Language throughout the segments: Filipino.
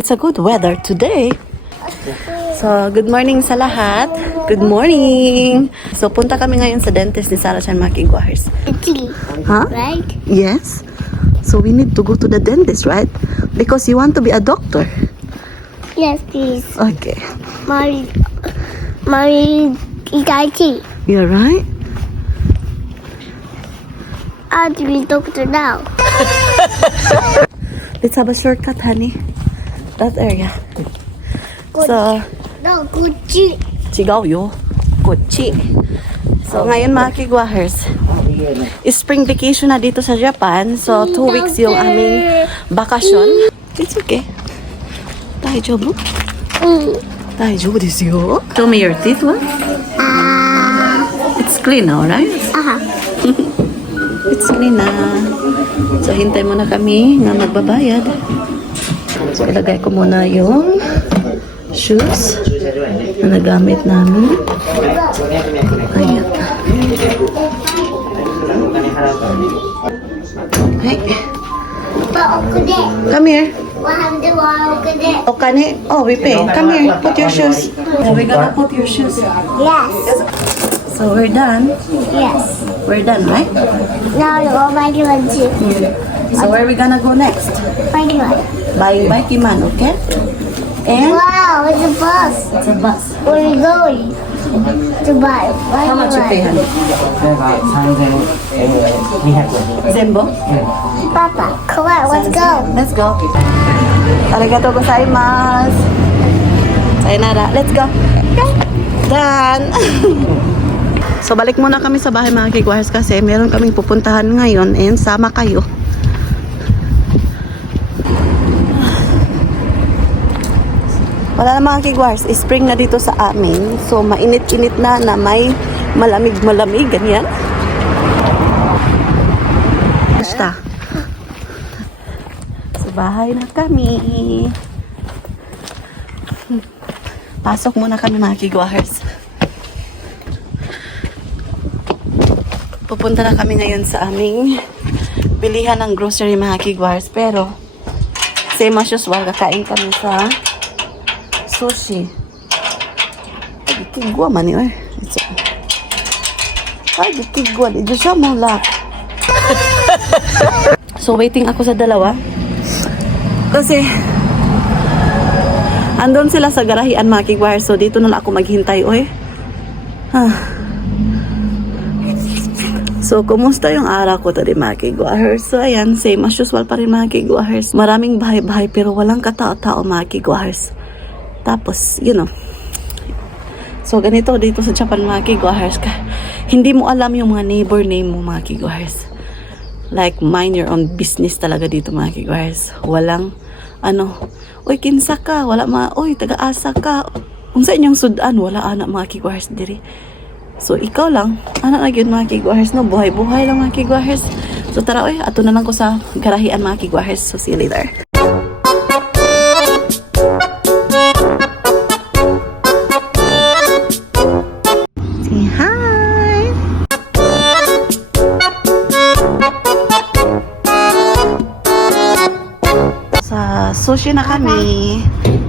It's a good weather today. So, good morning sa lahat. Good morning. So, punta kami ngayon sa dentist ni Sarah Chan Makiguahers. Huh? Right? Yes. So, we need to go to the dentist, right? Because you want to be a doctor. Yes, please. Okay. Mommy, Itachi. You're right. I'll be doctor now. Let's have a shortcut, honey. That area. So, No, Gucci. Chigaoyo. Kochi. So, ngayon mga kigwahers, spring vacation na dito sa Japan. So, 2 weeks yung aming bakasyon. It's okay. Daijoubu? Daijoubu desu yo. Show me your teeth, what? It's clean now, right? It's clean na. So, hintay muna kami na magbabayad. So, ilagay ko muna yung shoes na nagamit namin. Ayan. Hey. Come here. Okay. Oh, we pay. Come here. Put your shoes. Now we're gonna put your shoes. Yes. So we're done. Yes. We're done, right? Now you go by the one too. So where are we gonna go next? By the one. Buying Baikiman, okay? And Wow, it's a bus. it's a bus. Where are we going? To buy. How much you pay, honey? Zembo? Papa, come on, let's go. Let's go. Arigatou gozaimasu. Sayonara. Let's go. Done. So, balik muna kami sa bahay mga kigwahers kasi meron kaming pupuntahan ngayon and sama kayo. Wala na mga kigwahers, spring na dito sa amin. So, mainit-init na may malamig-malamig, ganyan. Basta. Sa bahay na kami. Pasok muna kami mga kigwahers. Pupunta na kami ngayon sa aming bilihan ng grocery mga kigwahers. Pero, same as usual, kakain kami sa sushi. Ay, kigwa man yun. Ay, kigwa. Ito siya mo lang. So, waiting ako sa dalawa. Kasi, andun sila sa garahian mga kigwahers. So, dito na lang ako maghintay. Oy. So, kumusta yung araw ko today mga kigwahers? So, ayan, same as usual pa rin mga kigwahers. Maraming bahay-bahay pero walang katao-tao mga kigwahers. Tapos, you know. So, ganito dito sa Japan mga kigwahers. Hindi mo alam yung mga neighbor name mo mga kigwahers. Like, mind your own business talaga dito mga kigwahers. Walang, uy, kinsa ka? Wala uy, taga-asa ka? Kung sa inyong sudan, wala anak mga kigwahers diri. So, ikaw lang, anak na yun mga kigwahers, no? Buhay-buhay lang mga kigwahers. So, tara, uy, ato na lang ko sa garahian mga kigwahers. So, see you later. Say hi! Sa sushi na kami.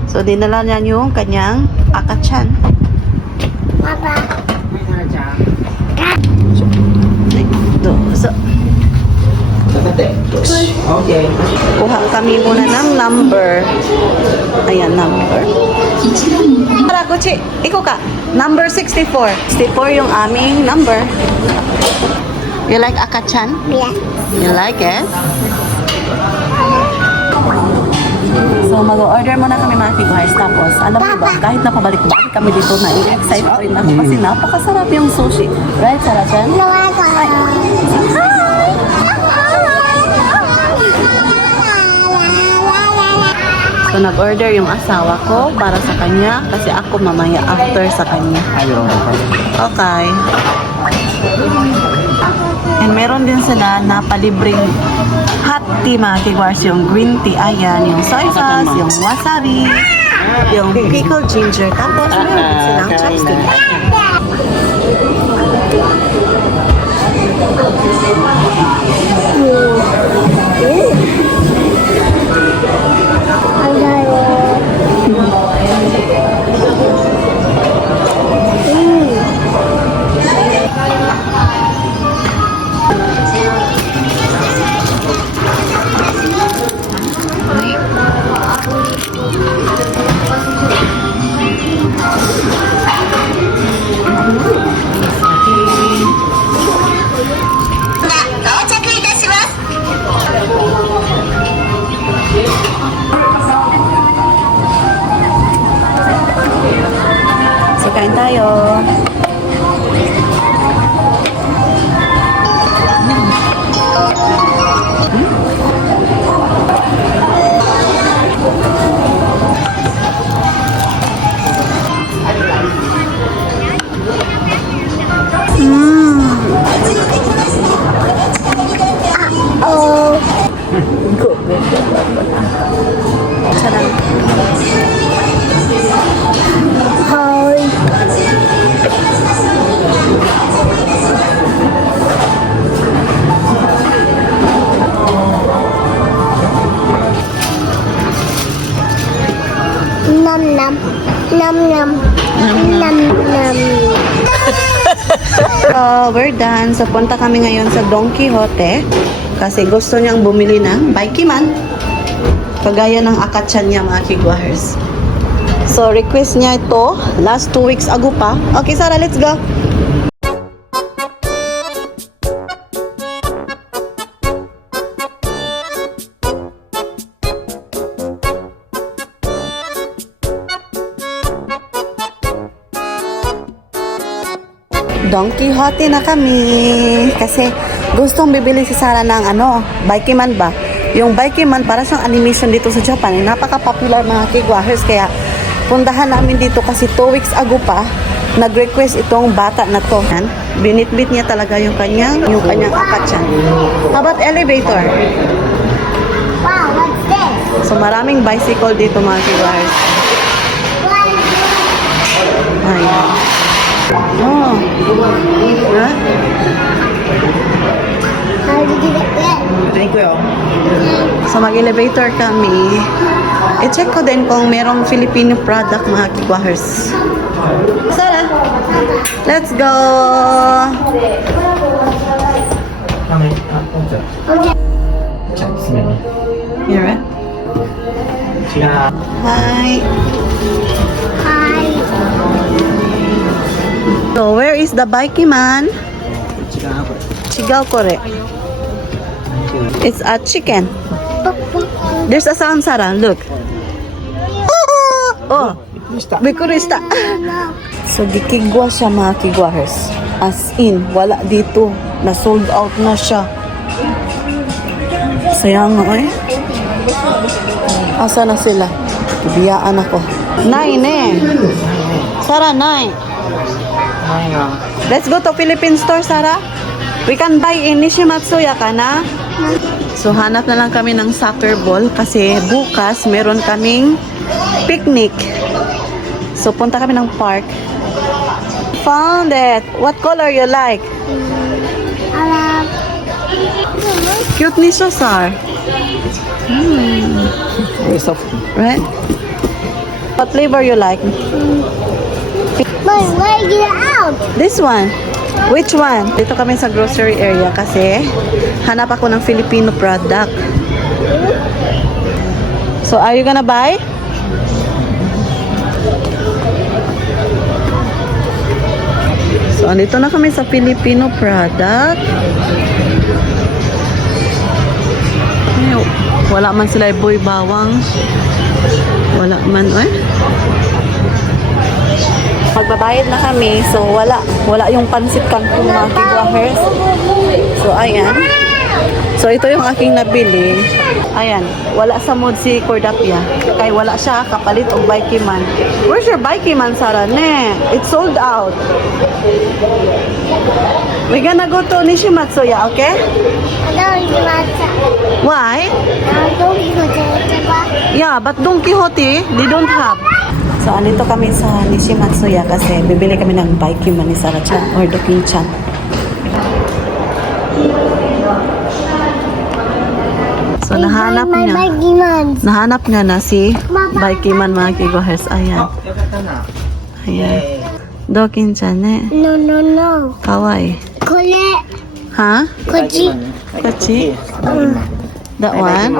So, dinala niya yung kanyang akachan. Papa. So, Okay. kuha kami muna ng number. Ayan, number. Para, Gucci, ikaw ka. Number 64. 64 yung aming number. You like akachan? Yeah. You like it? So, mag-order muna kami mga kigwahers. Tapos, alam mo ba, kahit napabalik-balik kami dito, na-excite ko rin ako kasi napakasarap yung sushi. Right, Sarah-chan? So, nag-order yung asawa ko para sa kanya kasi ako mamaya after sa kanya. Okay. And meron din sila na palibreng hot tea mga kigwahers, yung green tea, ayan, yung soy sauce, yung wasabi, yung pickled ginger, tapos meron din silang chopstick. Ang tayo. Oh. Go, go, go, go, go. Sarap. Hi. Nom nom. Nom nom. Nom nom. So, we're done. So, punta kami ngayon sa Don Quixote kasi gusto niyang bumili ng Baikiman. Kagaya ng akatsan niya, mga kigwahers. So, request niya ito last 2 weeks ago pa. Okay, Sarah, let's go. Don Quixote na kami. Kasi gustong bibili si Sarah ng Baikiman ba? Yung Baikiman para sa animation dito sa Japan. Napaka-popular mga kigwahers. Kaya puntahan namin dito kasi 2 weeks ago pa nag-request itong bata na to. Binitbit niya talaga yung kanyang akatsan. How about elevator? Wow, what's this? So maraming bicycle dito mga kigwahers. Ayan. Oh. Huh? How did you get that? So mag-elevator kami. I-check ko din kung merong Filipino product mga kigwahers. Sarah, let's go! Okay. You're right? Hi! Hi. So where is the Baikiman? Chigaokore. It's a chicken. There's a sound, Sarah. Look. Oh, bikurista. So, gikigwa siya mga kigwahers. As in, wala dito. Na-sold out na siya. Sayang nga eh. Asa na sila? Biyaan ako. 9 eh. Sarah, 9. Let's go to Philippine store, Sarah. We can buy in Nishimatsuya ka na. So, hanap na lang kami ng soccer ball kasi bukas meron kaming picnic. So, punta kami ng park. Found it. What color you like? Cute ni siya, Sar. Right? What flavor you like? Wait, wait, get out. This one. Which one? Dito kami sa grocery area kasi hanap ako ng Filipino product. So, are you gonna buy? So, andito na kami sa Filipino product. Ay, wala man sila boy bawang. Wala man, Magbabayad na kami, so wala yung pansit kangkong mga kigwahers. So ayan. So ito yung aking nabili. Ayan, wala sa mood si Cordapia. Kaya wala siya kapalit og Baikiman. Where's your Baikiman, Sarah? Ne, it's sold out. We gonna go to Nishimatsuya, okay? Why? Yeah, but Don Quixote, they don't have. So, andito kami sa Nishimatsuya kasi bibili kami ng Baikiman ni Sarah-chan or Dokin-chan. So, nahanap niya na si Baikiman mga kigwahers. Ayan. Ayan. Dokin-chan eh. No, no, no. Kawaii. Kole. Ha? Koji. Kachi? That one?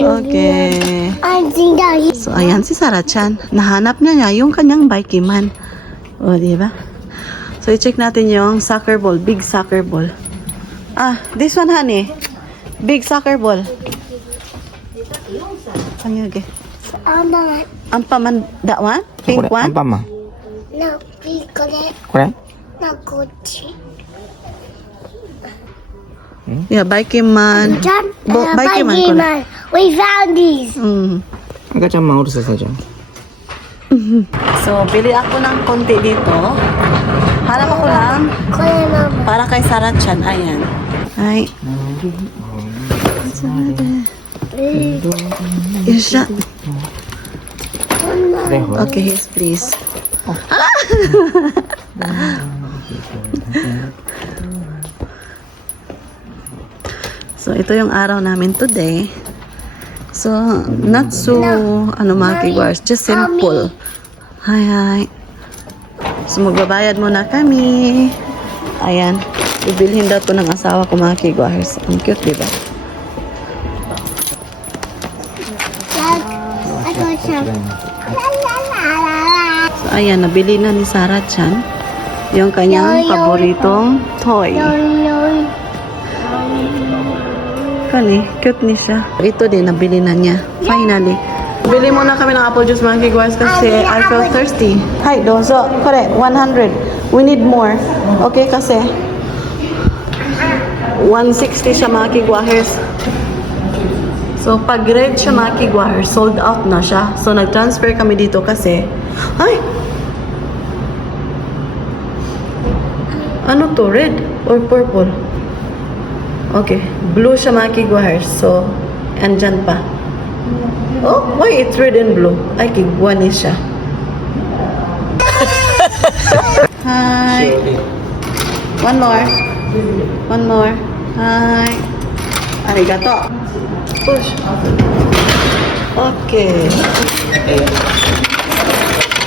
Okay. I think that he. So, ayan si Sarah-chan. Nahanap niya yung kanyang Baikiman. O, diba? So, i-check natin yung soccer ball. Big soccer ball. Ah, this one, honey. Big soccer ball. Ano yun? Mama. Ampaman, that one? Pink one? No. Please got it. これ Not good. Yeah, Bikeman. John, Bikeman ko na. we found these. Mm. 赤ちゃんマンおるささじゃん So, bili ako ng konti dito. Hanap ako lang Call mama. para kay Sarah Chan. Ayan. Ay. Isha. でほ Okay, yes, please. So, ito yung araw namin today. So, not so, mga kigwars, just simple. Hi. So, magbabayad muna kami. Ayan. Bibilhin daw to ng asawa ko, mga kigwars. Ang cute, diba? Dad, I got some. La la la la la. So, ayan. Nabili na ni Sarah Chan yung kanyang paboritong toy. No, no. Kali, cute ni siya. Ito din, nabili na niya. Finally. Bili muna kami ng apple juice, mga kigwars, kasi I feel thirsty. Hi, dozo. Kore, 100. We need more. Okay, kasi 160 siya, mga kigwahers. So, pag red siya, mga kigwahers, sold out na siya. So, nag-transfer kami dito kasi, ay! Ano to? Red or purple? Okay, blue siya, mga kigwahers. So, andyan pa. Oh, why it's red and blue? Ay, kigwani siya. Hi. One more. One more. Hi. Arigato. Push. Okay.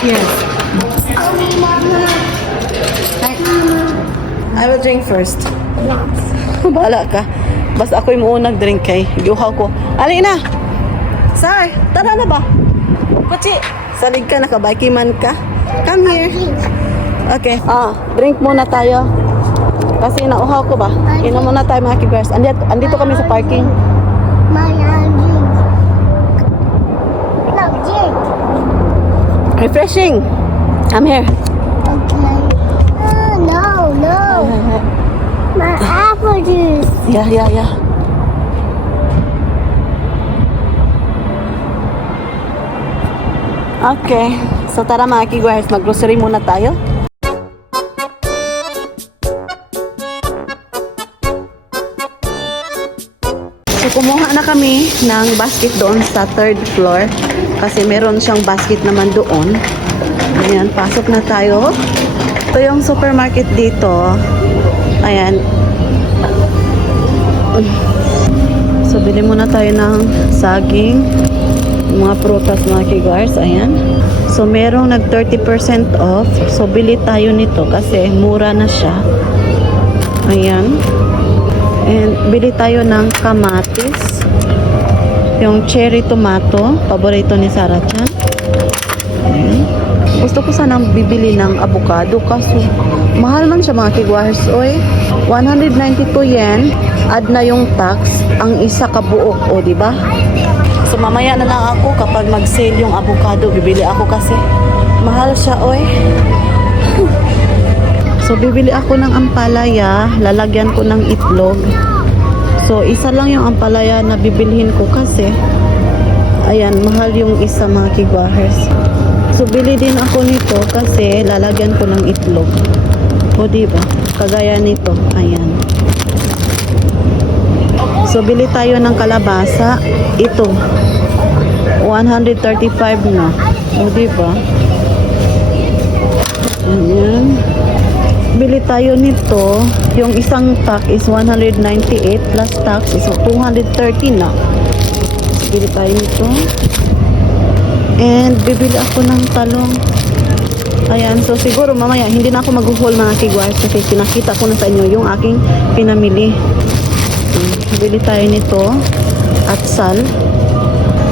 Yes. I will drink first. Bahala ka. Basta ako'y muunag drink kay giuhaw ko. Ali na! Sar, tara na ba? Kuchi, salig ka, nakabikiman ka. Come here. Okay, drink muna tayo. Kasi nauhaw ko ba? Inom muna tayo, mga kigwars. Andito kami sa parking. My drink. No, drink. Refreshing. Come here. Okay. No, no. My apple juice. Yeah. Okay. So tara, mga kigwars, mag-grocery muna tayo. So kumuha na kami ng basket doon sa third floor kasi meron siyang basket naman doon. Ayan, pasok na tayo. Ito yung supermarket dito. Ayan. So bili muna tayo ng saging, mga prutas, mga kigwars. Ayan. So merong nag 30% off. So bili tayo nito kasi mura na siya. Ayan. And bili tayo ng kamatis. Yung cherry tomato. Paborito ni Sarah Chan. Ayan. Gusto ko sanang bibili ng avocado kaso mahal man siya, mga kigwars. Oy, 192 yen. Add na yung tax. Ang isa kabuok. O, diba? So mamaya na lang ako kapag mag-sale yung avocado. Bibili ako kasi mahal siya, oy. So, bibili ako ng ampalaya, lalagyan ko ng itlog. So, isa lang yung ampalaya na bibilhin ko kasi, ayan, mahal yung isa, mga kigwahers. So, bili din ako nito kasi lalagyan ko ng itlog. O, diba? Kagaya nito, ayan. So, bili tayo ng kalabasa. Ito, 135 na. O, diba? Ayan. Bili tayo nito. Yung isang pack is 198 plus tax is 230 na. Bili tayo nito. And bibili ako ng talong. Ayan, so siguro mamaya hindi na ako mag-haul, mga kigwars, kasi pinakita ko na sa inyo yung aking pinamili. Bili tayo nito at sal.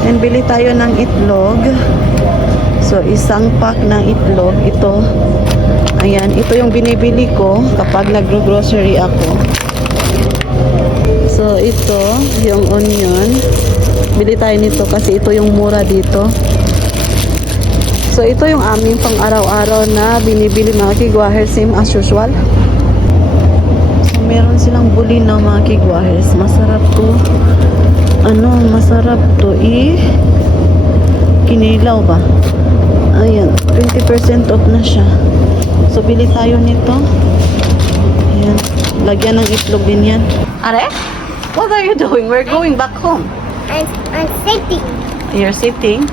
And bili tayo ng itlog. So isang pack ng itlog ito. Ayan, ito yung binibili ko kapag nag-grocery ako. So, ito, yung onion. Bili tayo nito kasi ito yung mura dito. So, ito yung aming pang araw-araw na binibili mga kigwahers, same as usual. So, meron silang buli na mga kigwahers. Masarap to. Masarap to. Kinilaw ba? Ayan, 20% off na siya. So, bili tayo nito. Ayan. Lagyan ng itlog din yan. Are? What are you doing? We're going back home. I'm sitting. You're sitting?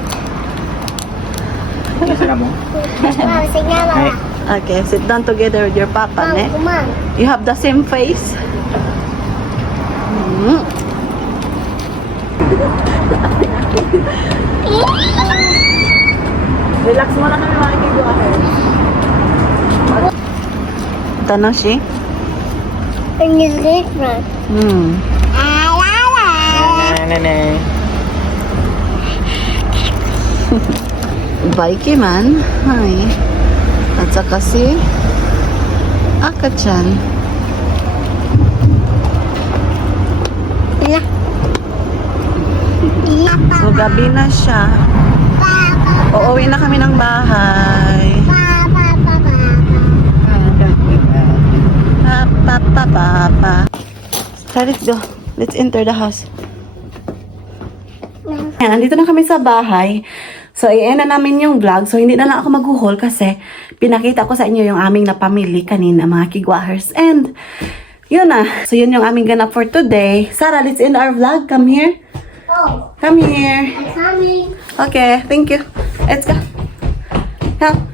Isa mo? Mama, sige na, Mama. Okay, sit down together with your papa, ne? Mama. You have the same face? Mm. Relax mo na kami mga kiguaher. Tanoshi? And it's different. La, la, la. Nene. Baiki man. Hi. At saka si Aka-chan. La. La, So, gabi na siya. Uuwi na kami ng bahay. Papa. So, let's go. Let's enter the house. Ayan, andito na kami sa bahay. So, i-end na namin yung vlog. So, hindi na lang ako mag-haul kasi pinakita ko sa inyo yung aming napamili kanina, mga kigwahers. And, yun na. So, yun yung aming ganap for today. Sarah, let's end our vlog. Come here. Oh, Come here. I'm coming. Okay, thank you. Let's go. Come.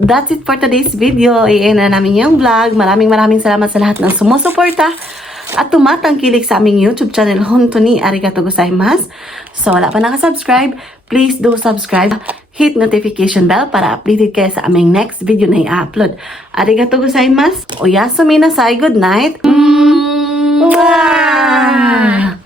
That's it for today's video. I-end na namin yung vlog. Maraming salamat sa lahat ng sumusuporta at tumatangkilik sa aming YouTube channel, Hontoni Arigato Gozaimasu. So, wala pa nakasubscribe, please do subscribe. Hit notification bell para updated kayo sa aming next video na i-upload. Arigato Gozaimasu. Oyasumi nasai. Good night. Mwah!